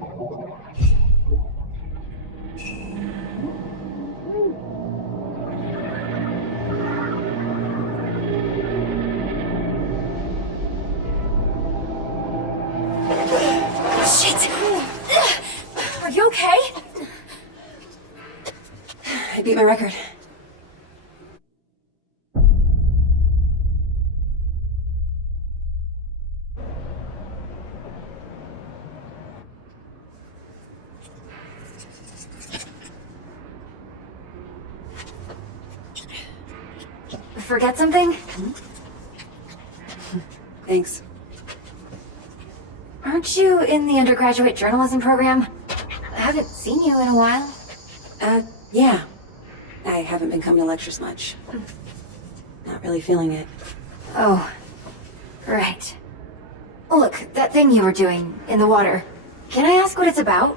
Shit! Are you okay? I beat my record. Forget something? Thanks. Aren't you in the undergraduate journalism program? I haven't seen you in a while. Yeah. I haven't been coming to lectures much. Not really feeling it. Oh, right. Look, that thing you were doing in the water. Can I ask what it's about?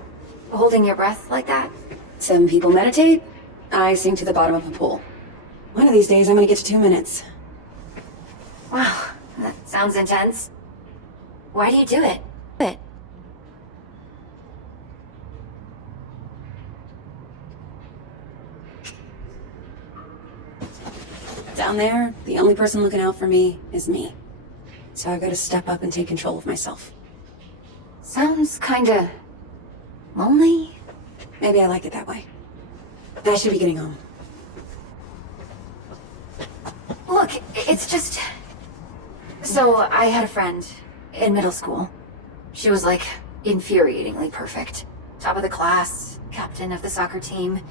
Holding your breath like that? Some people meditate. I sink to the bottom of a pool. One of these days, I'm gonna get to 2 minutes. Wow, that sounds intense. Why do you do it? Down there, the only person looking out for me is me. So I've got to step up and take control of myself. Sounds kinda... lonely? Maybe I like it that way. I should be getting home. Look, it's just... So, I had a friend in middle school. She was like, infuriatingly perfect. Top of the class, captain of the soccer team.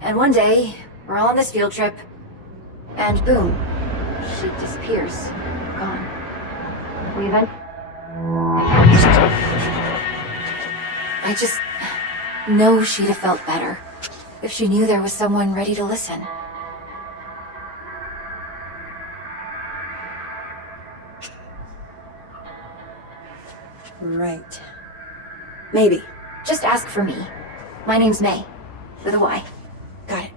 And one day, we're all on this field trip, and boom, she disappears. Gone. I just know she'd have felt better if she knew there was someone ready to listen. Right. Maybe. Just ask for me. My name's May, with a Y. Got it.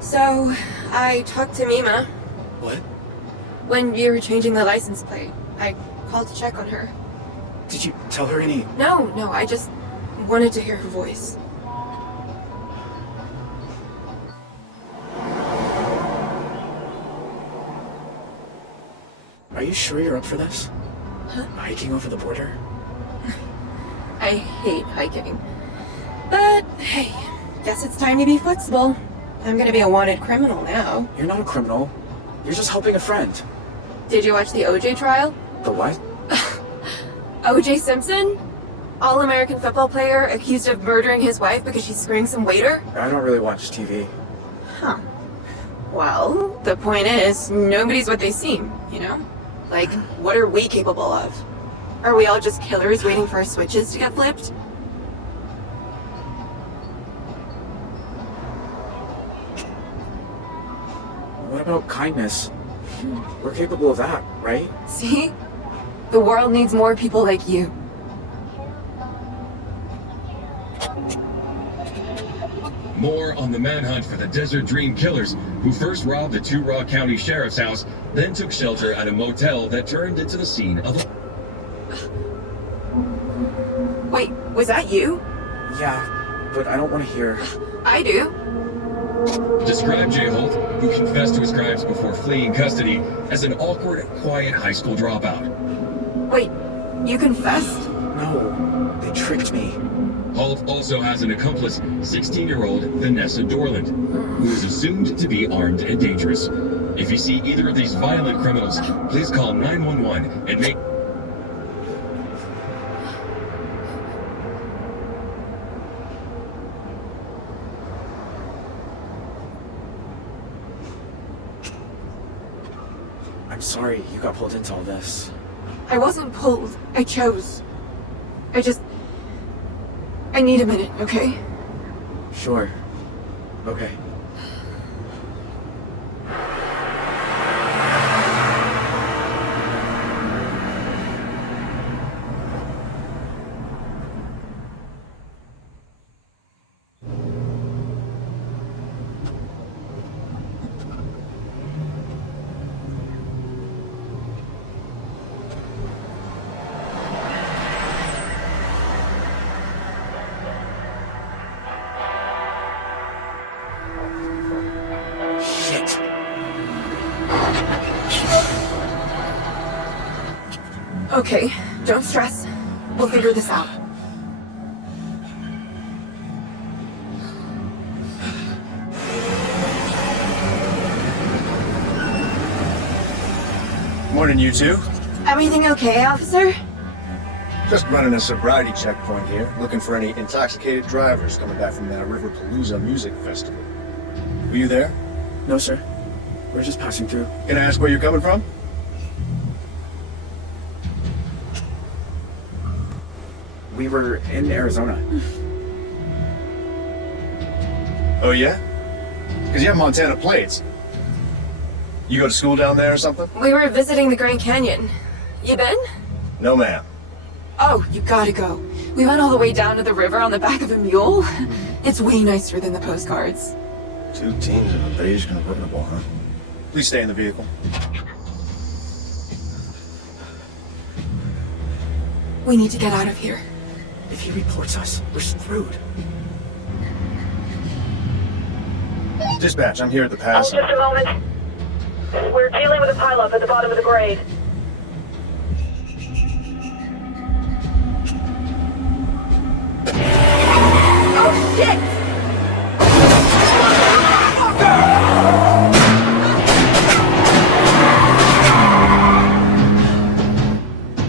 So, I talked to Mima. What? When you were changing the license plate, I called to check on her. Did you tell her any... No, I just wanted to hear her voice. Are you sure you're up for this? Huh? Hiking over the border? I hate hiking. But, hey, guess it's time to be flexible. I'm gonna be a wanted criminal now. You're not a criminal. You're just helping a friend. Did you watch the OJ trial? The what? OJ Simpson? All-American football player accused of murdering his wife because she screwing some waiter? I don't really watch TV. Huh. Well, the point is, nobody's what they seem, you know? Like, what are we capable of? Are we all just killers waiting for our switches to get flipped? What about kindness? We're capable of that, right? See? The world needs more people like you. More on the manhunt for the Desert Dream Killers, who first robbed the Two-Rock County Sheriff's house, then took shelter at a motel that turned into the scene of a... Wait, was that you? Yeah, but I don't want to hear... I do. Describe Jay Holt, who confessed to his crimes before fleeing custody, as an awkward, quiet high school dropout. Wait, you confessed? No, they tricked me. Holt also has an accomplice, 16-year-old Vanessa Dorland, who is assumed to be armed and dangerous. If you see either of these violent criminals, please call 911 and make... I'm sorry you got pulled into all this. I wasn't pulled. I chose. I need a minute, okay? Sure. Okay. Okay, don't stress. We'll figure this out. Morning, you two. Everything okay, officer? Just running a sobriety checkpoint here, looking for any intoxicated drivers coming back from that Riverpalooza music festival. Were you there? No, sir. We're just passing through. Can I ask where you're coming from? We were in Arizona. Oh, yeah? Because you have Montana plates. You go to school down there or something? We were visiting the Grand Canyon. You been? No, ma'am. Oh, you gotta go. We went all the way down to the river on the back of a mule. It's way nicer than the postcards. 2 teams of a beige convertible, huh? Please stay in the vehicle. We need to get out of here. If he reports us, we're screwed. Dispatch, I'm here at the pass. Just a moment. We're dealing with a pileup at the bottom of the grade. Oh, shit!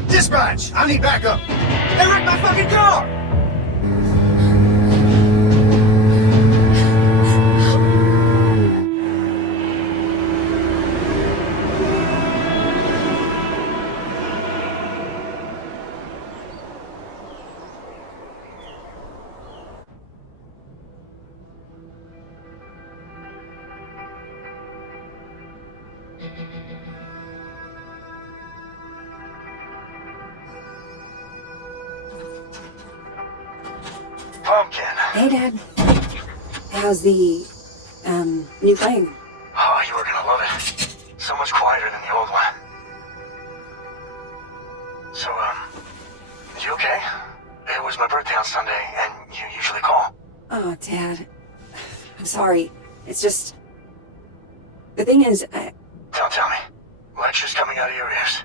Dispatch, I need backup. They wrecked my fucking car! Pumpkin. Hey, Dad. How's the, new playing? Oh, you were gonna love it. So much quieter than the old one. So, you okay? It was my birthday on Sunday, and you usually call. Oh, Dad. I'm sorry. It's just... The thing is, Don't tell me. Lectures coming out of your ears.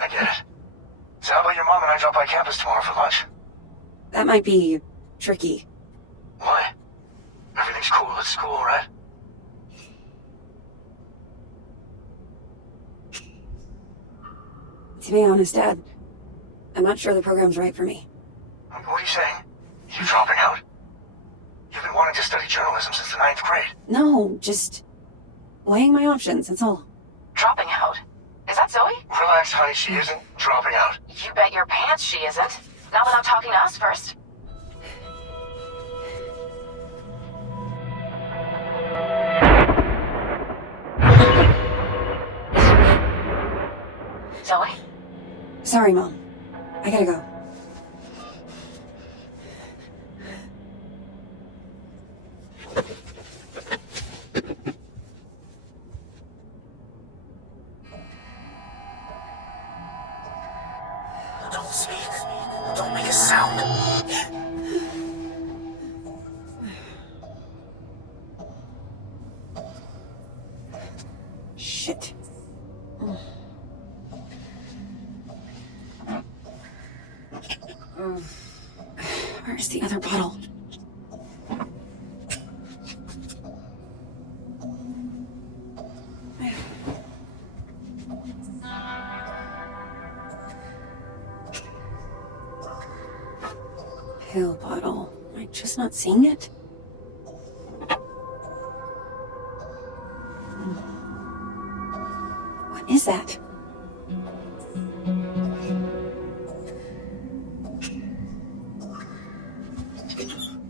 I get it. So how about your mom and I drop by campus tomorrow for lunch? that might be tricky. Why? Everything's cool at school, right? To be honest, Dad, I'm not sure the program's right for me. What are you saying? You dropping out? You've been wanting to study journalism since the 9th grade. No, just weighing my options, that's all. Dropping out? Is that Zoe? Relax, honey, she isn't dropping out. You bet your pants she isn't. Not without talking to us first. Zoe? Sorry, Mom. I gotta go. Don't speak. Don't make a sound. Shit. Where's the other bottle? Pill bottle. Am I just not seeing it? What is is that?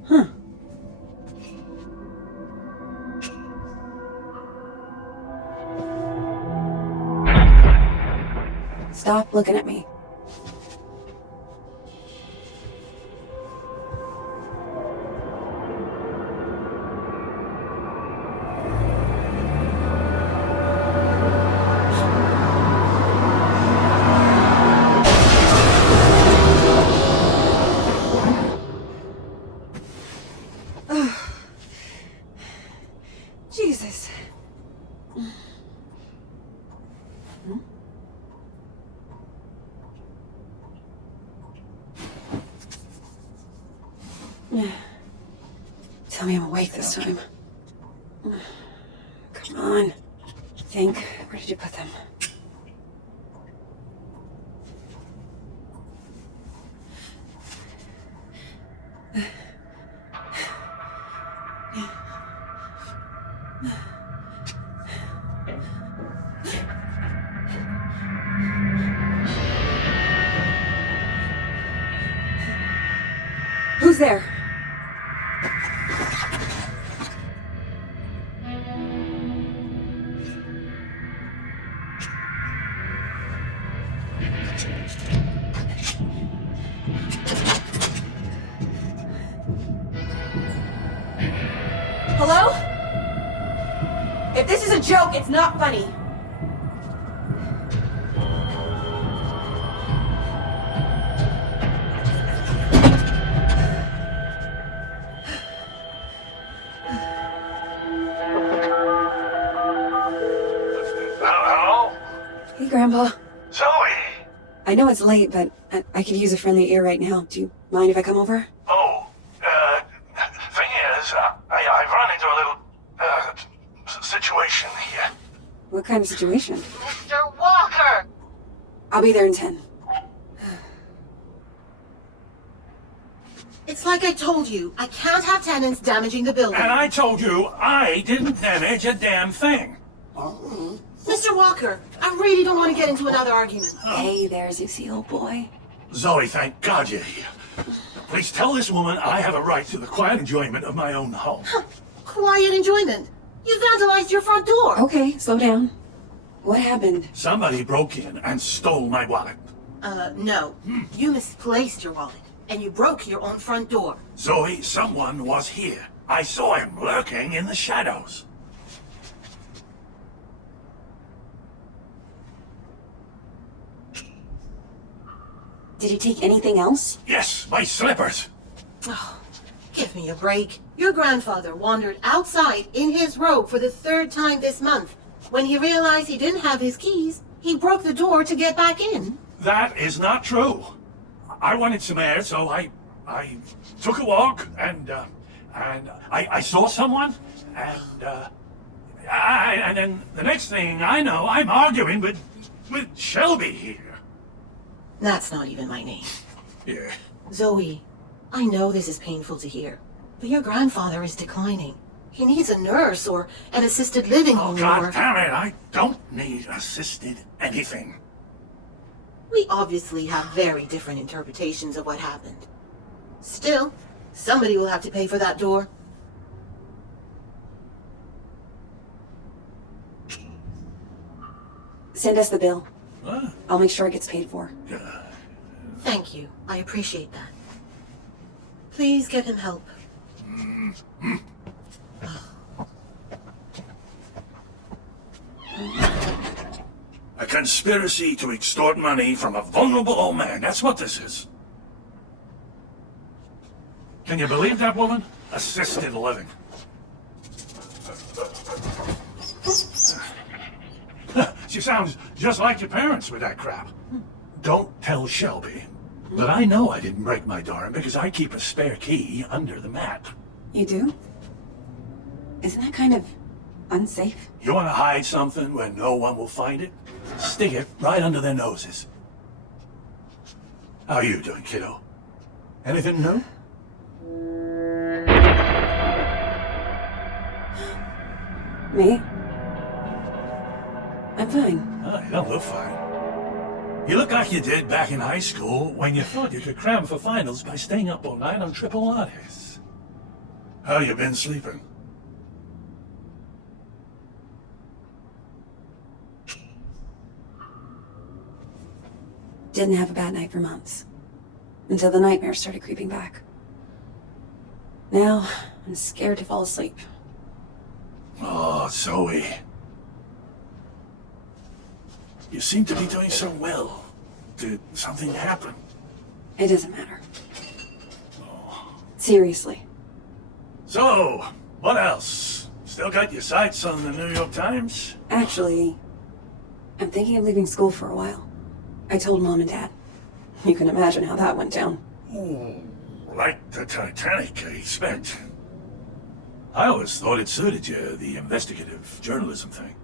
Huh. Stop looking at me. Jesus. Tell me I'm awake this time. Come on. Think. Where did you put them? Who's there? Hello? If this is a joke, it's not funny. Hello? Hey, Grandpa. Zoe! I know it's late, but I could use a friendly ear right now. Do you mind if I come over? Oh, thing is, I've run into a little, situation here. What kind of situation? Mr. Walker! I'll be there in 10. It's like I told you, I can't have tenants damaging the building. And I told you I didn't damage a damn thing. Mr. Walker, I really don't want to get into another argument. Hey there, Zeusy, old boy. Zoe, thank God you're here. Please tell this woman I have a right to the quiet enjoyment of my own home. Quiet enjoyment. You vandalized your front door. Okay, slow down. What happened? Somebody broke in and stole my wallet. No. You misplaced your wallet, and you broke your own front door. Zoe, someone was here. I saw him lurking in the shadows. Did he take anything else? Yes, my slippers. Oh, give me a break. Your grandfather wandered outside in his robe for the 3rd time this month. When he realized he didn't have his keys, he broke the door to get back in. That is not true. I wanted some air, so I took a walk, and I saw someone, and then the next thing I know, I'm arguing with Shelby here. That's not even my name. Yeah. Zoe, I know this is painful to hear, but your grandfather is declining. He needs a nurse or an assisted living Oh, home God or... damn it, I don't need assisted anything. We obviously have very different interpretations of what happened. Still, somebody will have to pay for that door. Send us the bill. What? I'll make sure it gets paid for. Thank you. I appreciate that. Please get him help. A conspiracy to extort money from a vulnerable old man. That's what this is. Can you believe that woman? Assisted living. She sounds just like your parents with that crap. Don't tell Shelby. But I know I didn't break my door because I keep a spare key under the mat. You do? Isn't that kind of unsafe? You want to hide something where no one will find it? Stick it right under their noses. How are you doing, kiddo? Anything new? Me? I'm fine. Oh, you don't look fine. You look like you did back in high school when you thought you could cram for finals by staying up all night on triple lattes. How you been sleeping? Didn't have a bad night for months. Until the nightmares started creeping back. Now, I'm scared to fall asleep. Oh, Zoe. You seem to be doing so well. Did something happen? It doesn't matter. Seriously. So, what else? Still got your sights on the New York Times? Actually, I'm thinking of leaving school for a while. I told Mom and Dad. You can imagine how that went down. Ooh, like the Titanic, I expect. I always thought it suited you, the investigative journalism thing.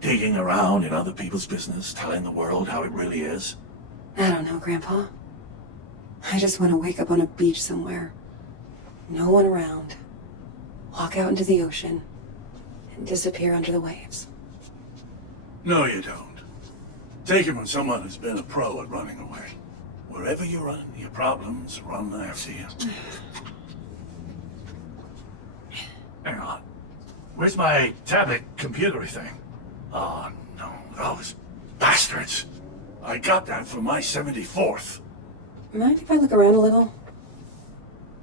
Digging around in other people's business, telling the world how it really is. I don't know, Grandpa. I just want to wake up on a beach somewhere. No one around. Walk out into the ocean and disappear under the waves. No, you don't. Take it from someone who's been a pro at running away. Wherever you run, your problems run after you. Hang on. Where's my tablet computery thing? Oh, no. Those bastards. I got that for my 74th. Mind if I look around a little?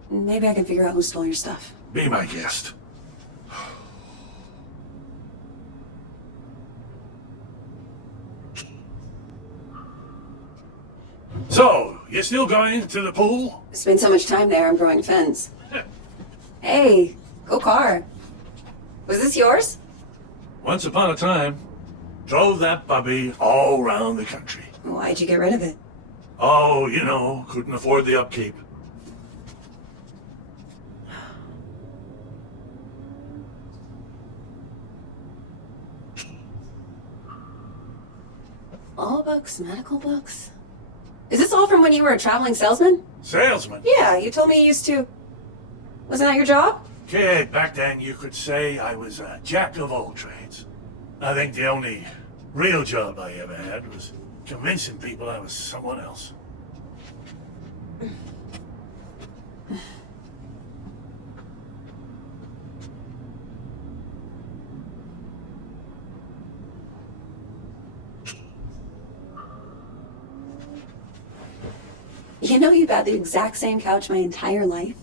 Maybe I can figure out who stole your stuff. Be my guest. So, you still going to the pool? Spent so much time there, I'm growing fins. Hey, go car. Was this yours? Once upon a time, drove that puppy all around the country. Why'd you get rid of it? Oh, you know, couldn't afford the upkeep. All books, medical books? Is this all from when you were a traveling salesman? Salesman? Yeah, you told me you used to... Wasn't that your job? Kid, back then you could say I was a jack of all trades. I think the only real job I ever had was convincing people I was someone else. You know you've had the exact same couch my entire life?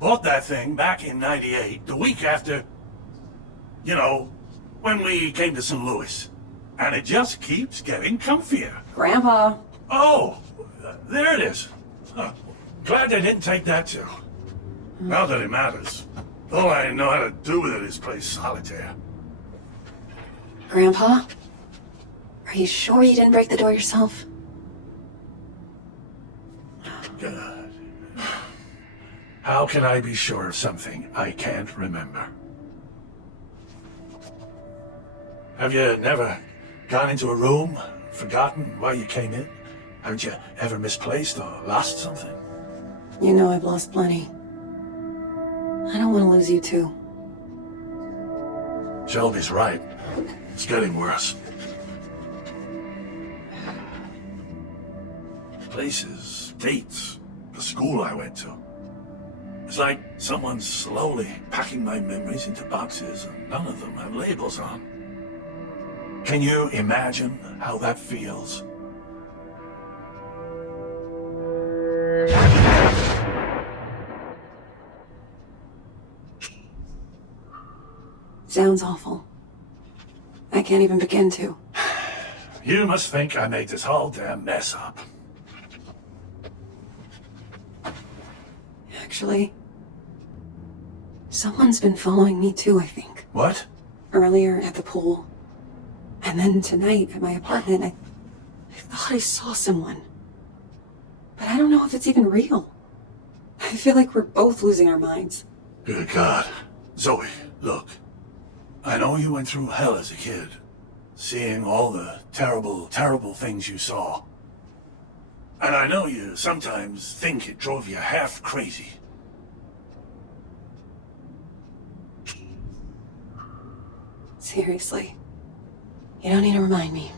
Bought that thing back in '98, the week after, you know, when we came to St. Louis. And it just keeps getting comfier. Grandpa. Oh, there it is. Huh. Glad they didn't take that too. Not that it matters. All I know how to do with it is play solitaire. Grandpa? Are you sure you didn't break the door yourself? God. How can I be sure of something I can't remember? Have you never gone into a room, forgotten why you came in? Haven't you ever misplaced or lost something? You know I've lost plenty. I don't want to lose you too. Shelby's right. It's getting worse. Places, dates, the school I went to. It's like someone's slowly packing my memories into boxes and none of them have labels on. Can you imagine how that feels? Sounds awful. I can't even begin to. You must think I made this whole damn mess up. Actually, someone's been following me too, I think. What? Earlier at the pool. And then tonight at my apartment, I thought I saw someone. But I don't know if it's even real. I feel like we're both losing our minds. Good God. Zoe, look. I know you went through hell as a kid. Seeing all the terrible, terrible things you saw. And I know you sometimes think it drove you half crazy. Seriously. You don't need to remind me.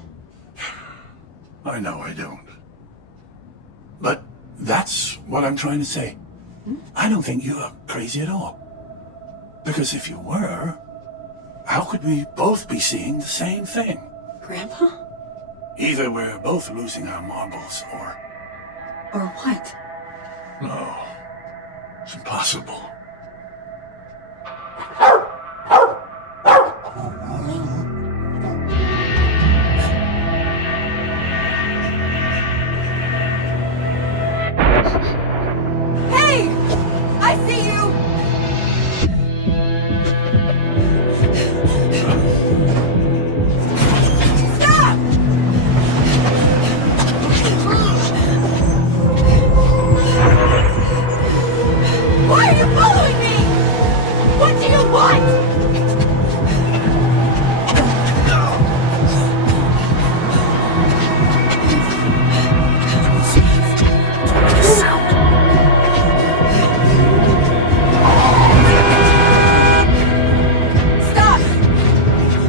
I know I don't. But that's what I'm trying to say. I don't think you are crazy at all. Because if you were, how could we both be seeing the same thing? Grandpa? Either we're both losing our marbles, Or what? no, it's impossible. Hey! I see you! Stop! Why are you following me? What do you want? Stop!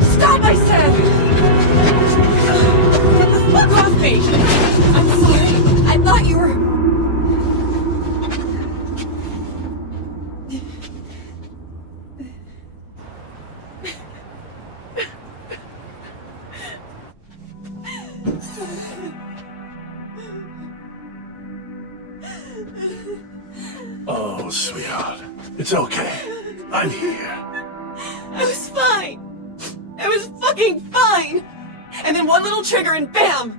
Stop, I said! Get the fuck off me! I'm sorry. I thought you were... Oh, sweetheart. It's okay. I'm here. I was fine. I was fucking fine. And then one little trigger and bam!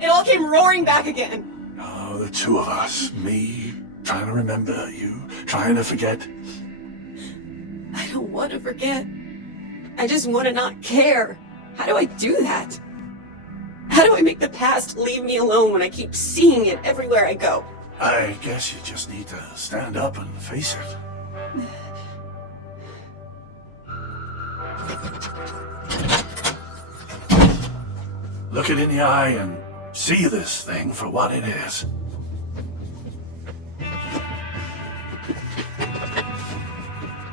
It all came roaring back again. Oh, the two of us. Me trying to remember, you trying to forget. I don't want to forget. I just want to not care. How do I do that? How do I make the past leave me alone when I keep seeing it everywhere I go? I guess you just need to stand up and face it. Look it in the eye and see this thing for what it is.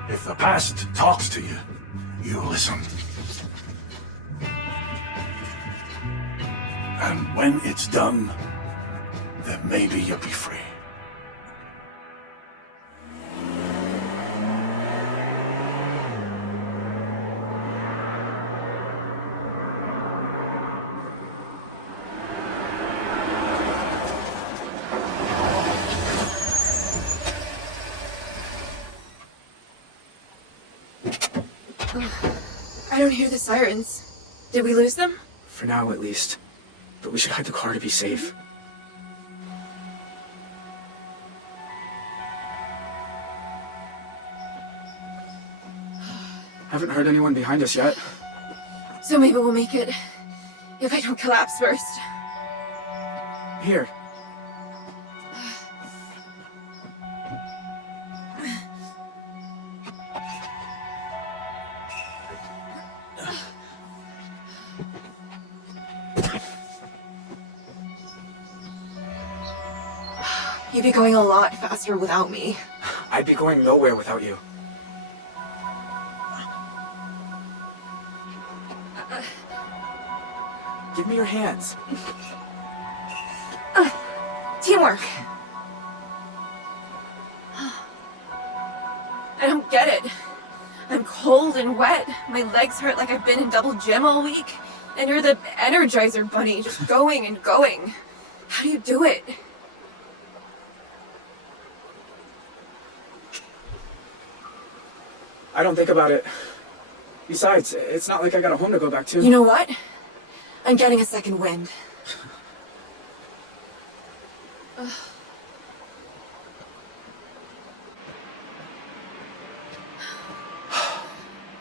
If the past talks to you, you listen. And when it's done, then maybe you'll be free. I don't hear the sirens. Did we lose them? For now, at least. But we should hide the car to be safe. Haven't heard anyone behind us yet. So maybe we'll make it. If I don't collapse first. Here. You'd be going a lot faster without me. I'd be going nowhere without you. Give me your hands. Teamwork. I don't get it. I'm cold and wet. My legs hurt like I've been in double gym all week. And you're the Energizer Bunny, just going and going. How do you do it? I don't think about it. Besides, it's not like I got a home to go back to. You know what? I'm getting a second wind.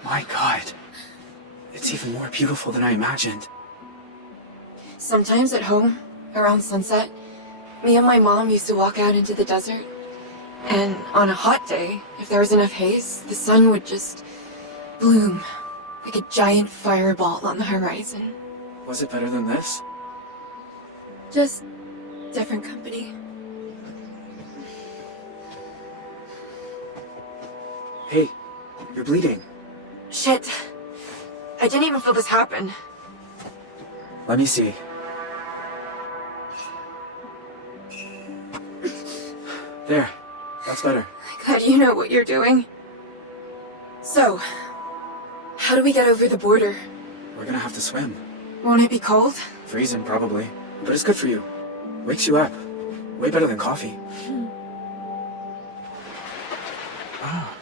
My God. It's even more beautiful than I imagined. Sometimes at home, around sunset, me and my mom used to walk out into the desert. And on a hot day, if there was enough haze, the sun would just bloom like a giant fireball on the horizon. Was it better than this? Just different company. Hey, you're bleeding. Shit. I didn't even feel this happen. Let me see. There. That's better. God, you know what you're doing. So, how do we get over the border? We're gonna have to swim. Won't it be cold? Freezing, probably. But it's good for you. Wakes you up. Way better than coffee. Ah.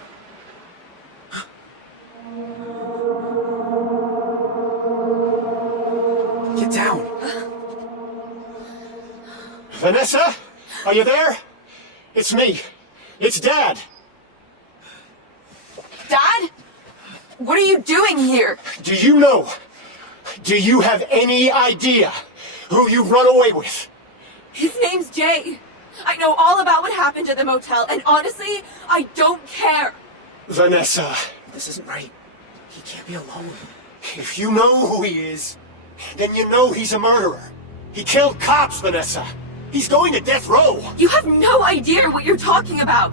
Get down! Vanessa? Are you there? It's me. It's Dad. Dad? What are you doing here? Do you know? Do you have any idea who you run away with? His name's Jay. I know all about what happened at the motel, and honestly, I don't care. Vanessa, This isn't right. He can't be alone. if you know who he is, then you know he's a murderer. He killed cops, Vanessa. He's going to death row. You have no idea what you're talking about.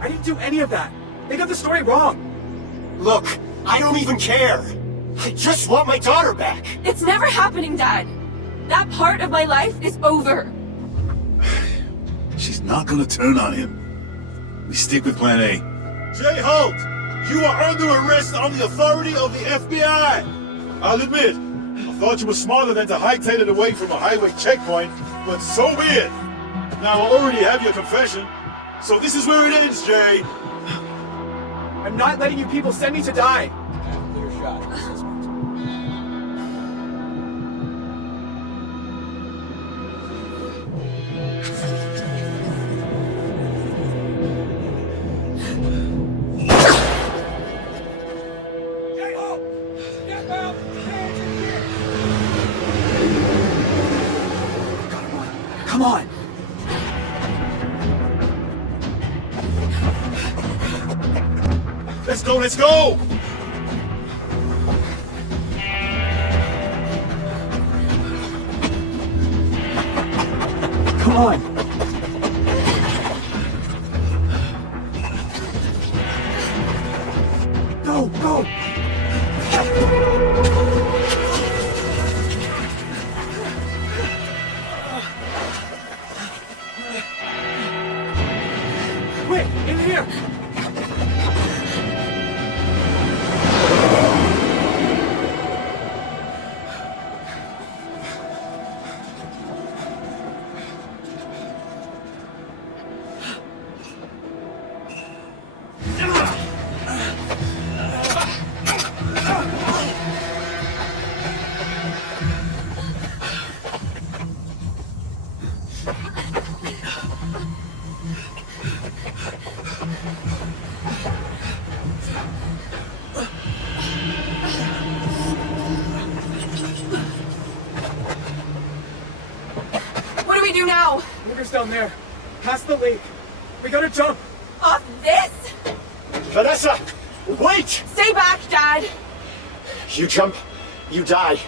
I didn't do any of that. They got the story wrong. Look, I don't even care. I just want my daughter back. It's never happening, Dad. That part of my life is over. She's not gonna turn on him. We stick with plan A. Jay Holt, you are under arrest on the authority of the FBI. I'll admit, I thought you were smarter than to hightail it away from a highway checkpoint, but so be it. Now I already have your confession, so this is where it ends, Jay. I'm not letting you people send me to die. Clear shot. Come on. Let's go, let's go! Come on. Go, go. Wait, in here. What do we do now? River's down there. Past the lake. We gotta jump. Off this? Vanessa, wait! Stay back, Dad. You jump, you die.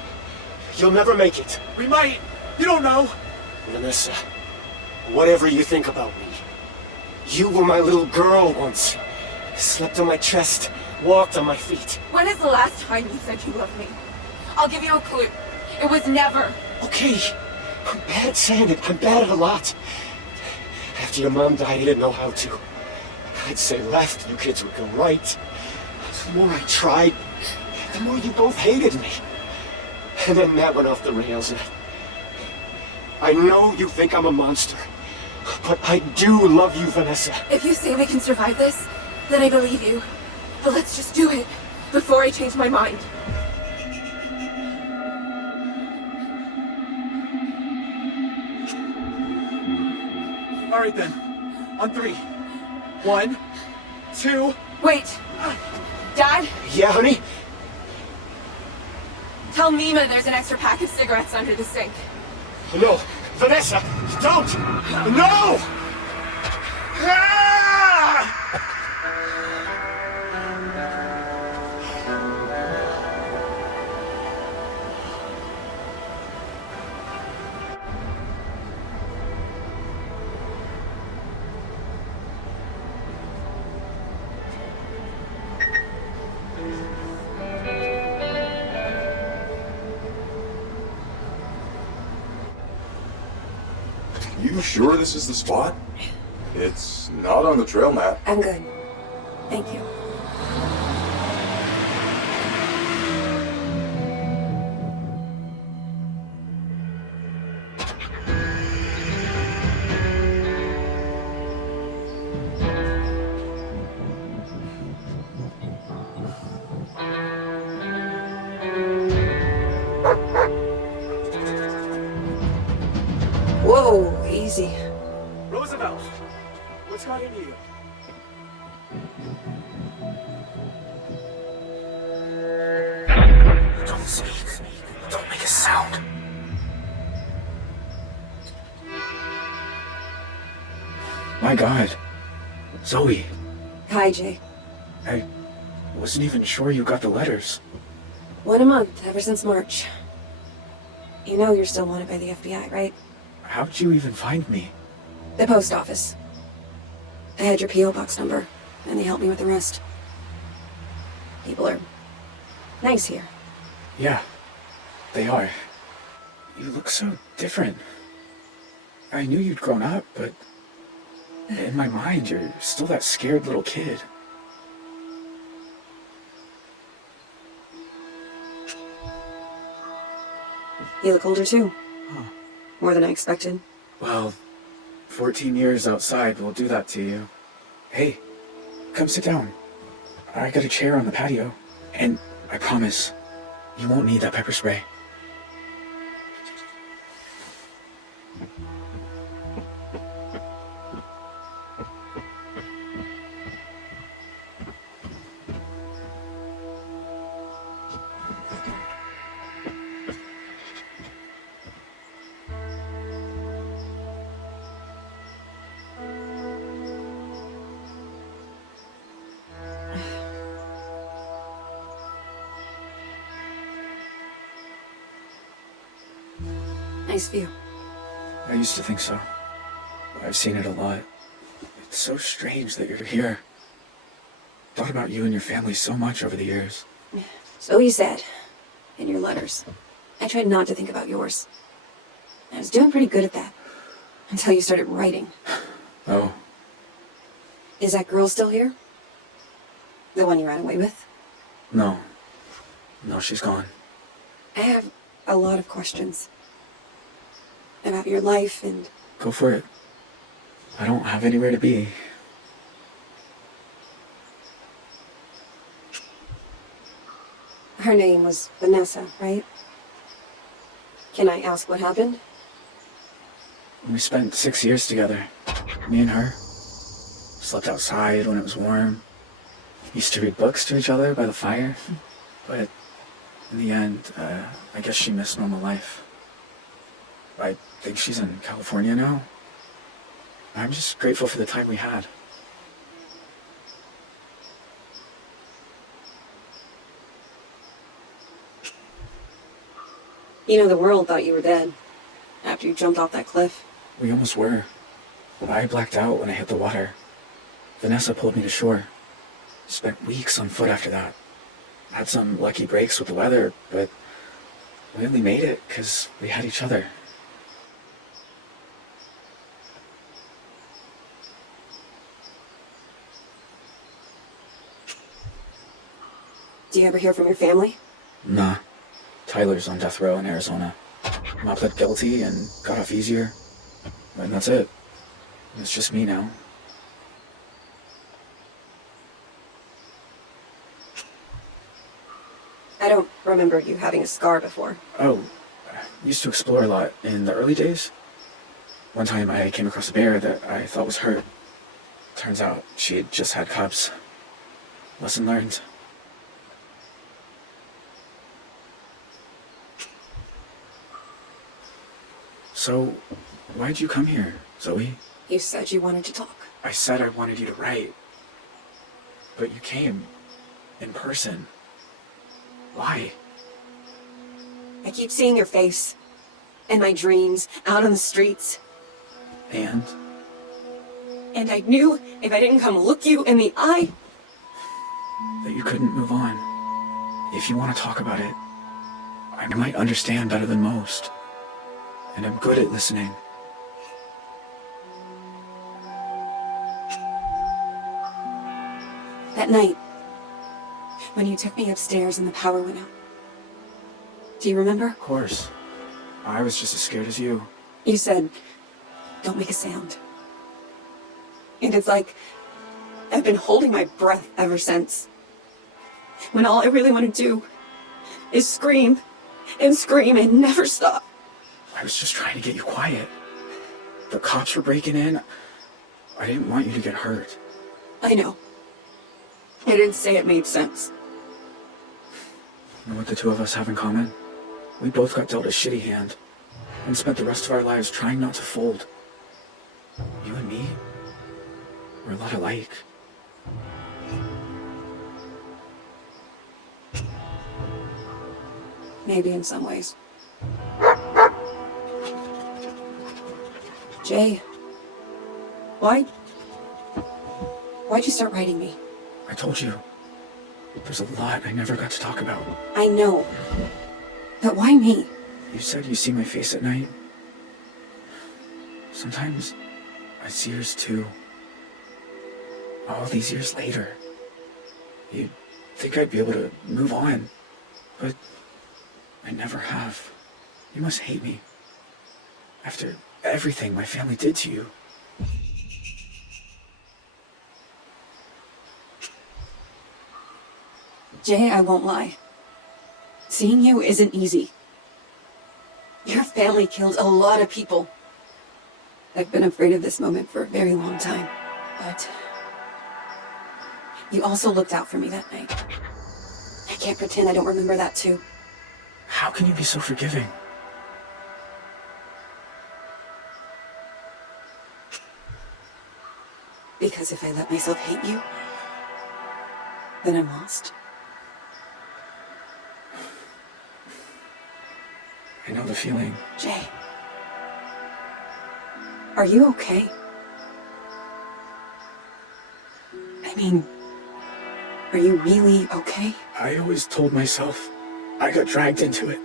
You'll never make it. We might. You don't know. Vanessa, whatever you think about me, you were my little girl once. Slept on my chest, walked on my feet. When is the last time you said you loved me? I'll give you a clue. It was never. Okay, I'm bad at saying it. I'm bad at a lot. After your mom died, I didn't know how to. I'd say left, you kids would go right. The more I tried, the more you both hated me. And then that went off the rails. And I know you think I'm a monster, but I do love you, Vanessa. If you say we can survive this, then I believe you. But let's just do it before I change my mind. All right then. On 3. 1, 2. Wait. Dad, Yeah, honey? tell Mima there's an extra pack of cigarettes under the sink. No, Vanessa, don't! No! Ah! You sure this is the spot? It's not on the trail map. I'm good. Thank you. Whoa, easy. Roosevelt, what's got into you? Don't speak. Don't make a sound. My God. Zoe, Hi, Jay. I wasn't even sure you got the letters. 1 a month, ever since March. You know you're still wanted by the FBI, right? How'd you even find me? The post office. I had your P.O. box number, and they helped me with the rest. People are nice here. Yeah, they are. You look so different. I knew you'd grown up, but in my mind, you're still that scared little kid. You look older too. Huh. More than I expected. Well, 14 years outside will do that to you. Hey, come sit down. I got a chair on the patio, and I promise, you won't need that pepper spray. Nice view. I used to think so. I've seen it a lot. It's so strange that you're here. Thought about you and your family so much over the years. So you said. In your letters. I tried not to think about yours. I was doing pretty good at that. Until you started writing. Oh, Is that girl still here? The one you ran away with? no. No, she's gone. I have a lot of questions. About your life and... Go for it. I don't have anywhere to be. Her name was Vanessa, right? Can I ask what happened? We spent 6 years together. Me and her. Slept outside when it was warm. Used to read books to each other by the fire. But in the end, I guess she missed normal life. I think she's in California now. I'm just grateful for the time we had. You know, the world thought you were dead. After you jumped off that cliff. We almost were. I blacked out when I hit the water. Vanessa pulled me to shore. Spent weeks on foot after that. Had some lucky breaks with the weather, but we only made it because we had each other. Do you ever hear from your family? Nah. Tyler's on death row in Arizona. Mom pled guilty and got off easier. And that's it. It's just me now. I don't remember you having a scar before. Oh, I used to explore a lot in the early days. One time I came across a bear that I thought was hurt. Turns out she had just had cubs. Lesson learned. So, why'd you come here, Zoe? You said you wanted to talk. I said I wanted you to write. But you came. In person. Why? I keep seeing your face. In my dreams, out on the streets. And? And I knew if I didn't come look you in the eye... That you couldn't move on. If you want to talk about it, I might understand better than most. And I'm good at listening. That night, when you took me upstairs and the power went out. Do you remember? Of course. I was just as scared as you. You said, don't make a sound. And it's like, I've been holding my breath ever since. When all I really want to do is scream and never stop. I was just trying to get you quiet. The cops were breaking in. I didn't want you to get hurt. I know. I didn't say it made sense. You know what the two of us have in common? We both got dealt a shitty hand and spent the rest of our lives trying not to fold. You and me, we're a lot alike. Maybe in some ways. Jay, why'd you start writing me? I told you, there's a lot I never got to talk about. I know. But why me? You said you see my face at night. Sometimes I see yours too. All these years later. You'd think I'd be able to move on, but I never have. You must hate me. After everything my family did to you. Jay, I won't lie. Seeing you isn't easy. Your family killed a lot of people. I've been afraid of this moment for a very long time, but you also looked out for me that night. I can't pretend I don't remember that too. How can you be so forgiving? Because if I let myself hate you, then I'm lost. I know the feeling. Jay, are you okay? I mean, are you really okay? I always told myself I got dragged into it.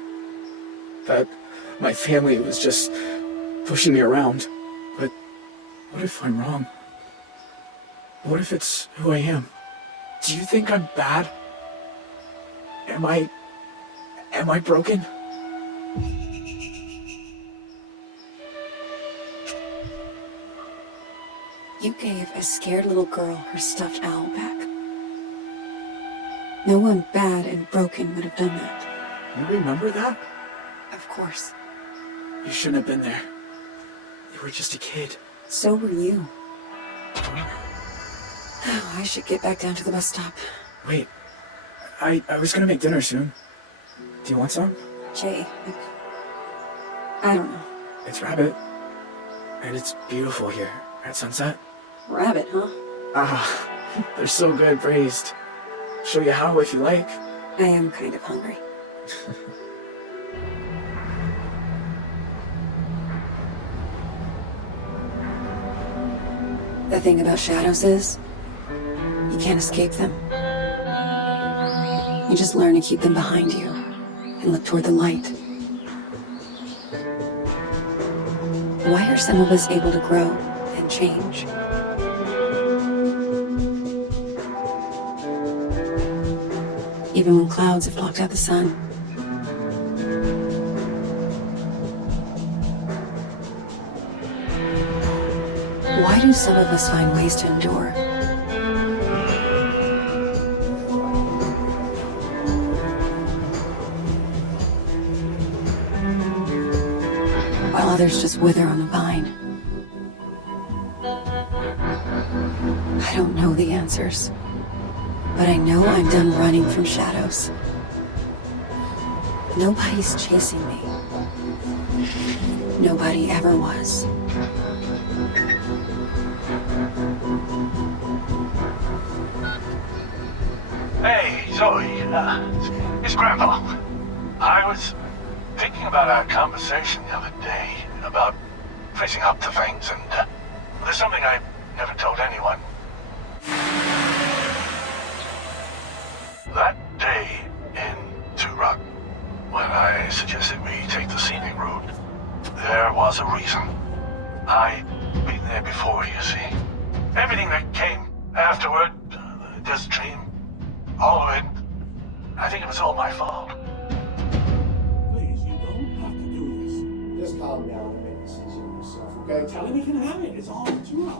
That my family was just pushing me around. But what if I'm wrong? What if it's who I am? Do you think I'm bad? Am I broken? You gave a scared little girl her stuffed owl back. No one bad and broken would have done that. You remember that? Of course. You shouldn't have been there. You were just a kid. So were you. Oh, I should get back down to the bus stop. Wait, I was gonna make dinner soon. Do you want some? Jay, I don't know. It's rabbit. And it's beautiful here at sunset. Rabbit, huh? Ah, they're so good braised. Show you how if you like. I am kind of hungry. The thing about shadows is, you can't escape them. You just learn to keep them behind you and look toward the light. Why are some of us able to grow and change? Even when clouds have blocked out the sun. Why do some of us find ways to endure? While others just wither on the vine. I don't know the answers, but I know I'm done running from shadows. Nobody's chasing me. Nobody ever was. Hey, Zoe, it's Grandpa. I was thinking about our conversation the other day about facing up to things, and there's something I never told anyone. That day in Turok, when I suggested we take the scenic route, there was a reason. I'd been there before, you see. Everything that came afterward, the This dream, all of it, I think it was all my fault. Please, you don't have to do this. Just calm down and make a decision yourself, okay? Tell him he can have it. It's all true.